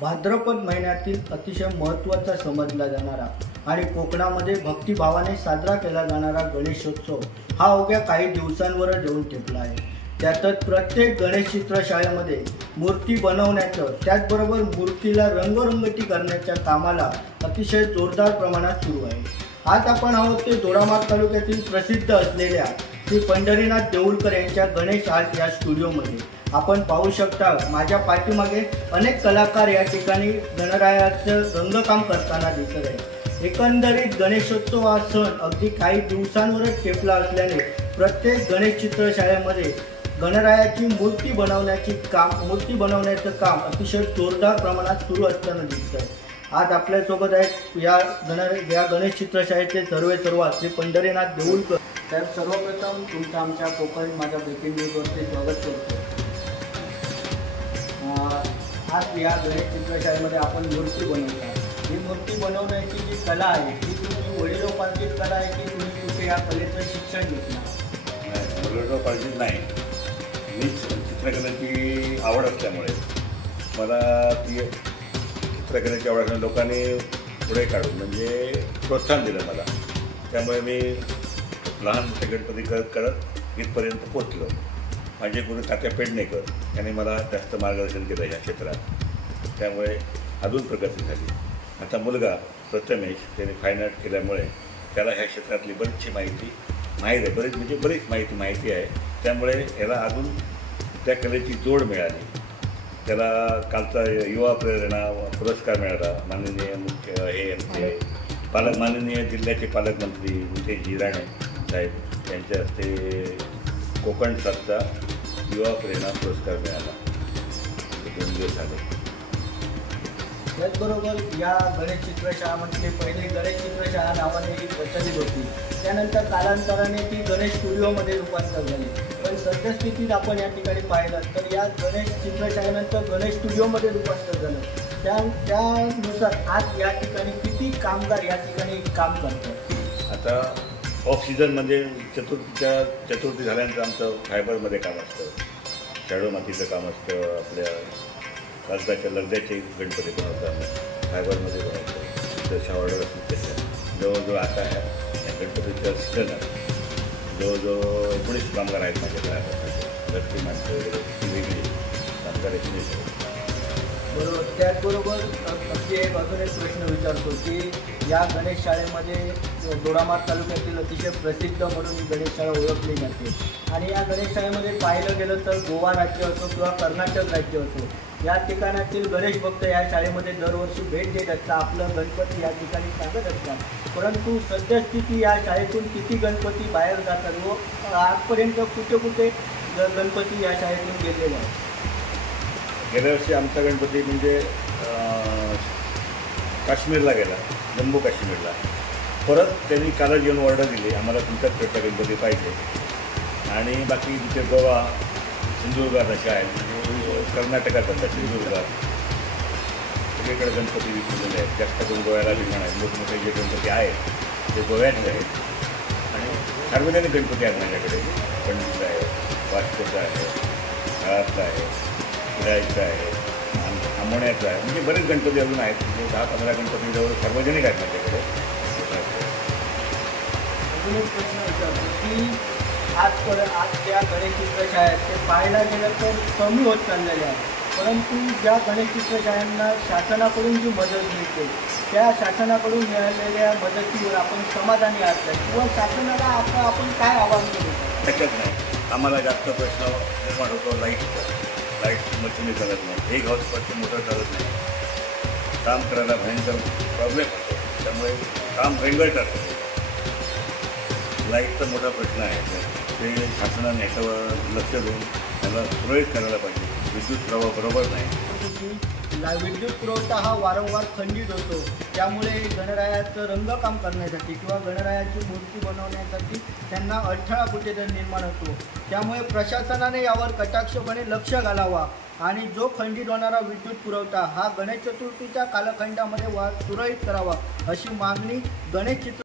भाद्रपद महिन्यातील अतिशय महत्त्वाचा समजला जाणारा आणि कोकणामध्ये भक्तिभावाने साजरा केला जाणारा गणेशोत्सव हा अवघ्या काही दिवसांवरच येऊन ठेपला आहे। त्यातच प्रत्येक गणेश चित्रशाळेमध्ये मूर्ती बनवण्याचं त्याचबरोबर मूर्तीला रंगरंगती करण्याच्या कामाला अतिशय जोरदार प्रमाणात सुरू आहे। आज आपण आहोत ते दोडामार्ग तालुक्यातील प्रसिद्ध असलेल्या श्री पंढरीनाथ देऊळकर यांच्या गणेश आर्ट या स्टुडिओमध्ये आपण पाहू शकता। माझ्या पाठीमागे अनेक कलाकार या ठिकाणी गणरायाचं रंगकाम करताना दिसत आहे। एकंदरीत गणेशोत्सव हा सण अगदी काही दिवसांवरच ठेपला असल्याने प्रत्येक गणेश चित्रशाळेमध्ये गणरायाची मूर्ती बनवण्याचं काम अतिशय जोरदार प्रमाणात सुरू असताना दिसत आहे। आज आपल्यासोबत आहेत या गणेश चित्रशाळेचे सर्व श्री पंढरीनाथ देऊळकर साहेब। सर्वप्रथम तुमचं आमच्या कोकण माझ्या ब्रेकिंग न्यूजवरती स्वागत करतो। आज या गणेश चित्रशाळेमध्ये आपण मूर्ती बनवता। ही मूर्ती बनवण्याची जी कला आहे ती तुम्ही वडिलोपार्जित कला आहे की तुम्ही कुठे या कलेचं शिक्षण घेतलं? वडिलोपार्जित नाही, मीच चित्रकलेची आवड असल्यामुळे मला ती चित्रकलेची आवड असल्याने लोकांनी पुढे काढून म्हणजे प्रोत्साहन दिलं मला। त्यामुळे मी लहान गणपती करत इथपर्यंत पोचलो। माझे गुरु तात्या पेडणेकर यांनी मला जास्त मार्गदर्शन केलं या क्षेत्रात, त्यामुळे अजून प्रगती झाली। आता मुलगा प्रथमेश त्याने फाईन आर्ट केल्यामुळे त्याला ह्या क्षेत्रातली बरीचशी माहिती माहीत आहे, बरीच माहिती आहे। त्यामुळे याला अजून त्या कलेची जोड मिळाली। त्याला कालचा युवा प्रेरणा पुरस्कार मिळाला। माननीय जिल्ह्याचे पालकमंत्री नितेश राणे साहेब यांच्या हस्ते कोकण सातचा युवा प्रेरणा पुरस्कार मिळाला 2 दिवस झाले। त्याचबरोबर या गणेश चित्रशाळामध्ये पहिले गणेश चित्रशाळा नावाने प्रचलित होती, त्यानंतर कालांतराने ती गणेश स्टुडिओमध्ये रूपांतर झाली। पण सद्यस्थितीत आपण या ठिकाणी पाहिलं तर या गणेश चित्रशाळेनंतर गणेश स्टुडिओमध्ये रूपांतर झालं। त्यानुसार आज या ठिकाणी किती कामगार या ठिकाणी काम करतात? आता ऑफ सीझन म्हणजे चतुर्थी झाल्यानंतर आमचं फायबरमध्ये काम असतं, शाडो मातीचं काम असतं, आपल्या कागदाच्या लगद्याचे गणपती बनवतो आम्ही, फायबरमध्ये बनवतो। जशा ऑर्डर असतील तशा जवळजवळ आता ह्या गणपतीचं सीझन आहे। जवळजवळ 19 कामगार आहेत माझ्याकडे, घरची माणसं वगैरे ती वेगळी कामगाराची नाही। बरोबर। त्याचबरोबर अगदी अजून एक प्रश्न विचारतो की या गणेश शाळेमध्ये दोडामार्ग तालुक्यातील अतिशय प्रसिद्ध म्हणून ही गणेश शाळा ओळखली जाते आणि या गणेश शाळेमध्ये पाहिलं गेलं तर गोवा राज्य असो किंवा कर्नाटक राज्य असो, या ठिकाणातील गणेश भक्त या शाळेमध्ये दरवर्षी भेट देत असतात, आपलं गणपती या ठिकाणी सांगत असतात। परंतु सद्यस्थिती या शाळेतून किती गणपती बाहेर जातात व आजपर्यंत कुठे गणपती या शाळेतून गेलेले आहेत? गेल्या वर्षी आमचा गणपती म्हणजे काश्मीरला गेला, जम्मू काश्मीरला। परत त्यांनी कालच येऊन ऑर्डर दिली, आम्हाला तुमच्याच पेटचा गणपती पाहिजे। आणि बाकी तिथे गोवा, सिंधुदुर्गात अशा आहेत, कर्नाटकात असतात, सिंधुदुर्गात सगळीकडे गणपती विकलेले आहेत। जास्त करून गोव्याला विमान आहेत, मोठमोठे जे गणपती आहेत ते गोव्यातले आहेत। आणि सार्वजनिक गणपती आहेत माझ्याकडे, पणजीचा आहे, वास्कोचा आहे, काळातला आहे, फिरायचं आहे, आंबोण्याचं आहे, म्हणजे बरेच गणपती अजून आहेत। म्हणजे 10-15 गणपती जवळ सार्वजनिक आहेत माझ्याकडे। अजून एक प्रश्न विचारतो की आज ज्या गणेश चित्रशाळा ते पाहायला गेलं तर कमी होत चाललेल्या आहेत, परंतु ज्या गणेश चित्रशाळांना शासनाकडून जी मदत मिळते त्या शासनाकडून मिळालेल्या मदतीवर आपण समाधानी आहात किंवा शासनाला आता आपण काय आवाहन करू? शक्यच नाही। आम्हाला जास्त प्रश्न निर्माण होतो लाईट मशीनी चालत नाही, एक हाऊसपासून मोटर चालत नाही, काम करायला भयंकर प्रॉब्लेम होतो, त्यामुळे काम रेंगळत असतं। लाईटचा मोठा प्रश्न आहे, ते शासनाने याच्यावर लक्ष देऊन त्याला सुरळीत करायला पाहिजे। विद्युत प्रवाह बरोबर नाही, विद्युत पुरवठा हा वारंवार खंडित होतो, त्यामुळे गणरायाचं रंगकाम करण्यासाठी किंवा गणरायाची मूर्ती बनवण्यासाठी त्यांना अडथळा कुठेतरी निर्माण होतो। त्यामुळे प्रशासनाने यावर कटाक्षपणे लक्ष घालावा आणि जो खंडित होणारा विद्युत पुरवठा हा गणेश चतुर्थीच्या कालखंडामध्ये सुरळीत करावा अशी मागणी गणेश चित्र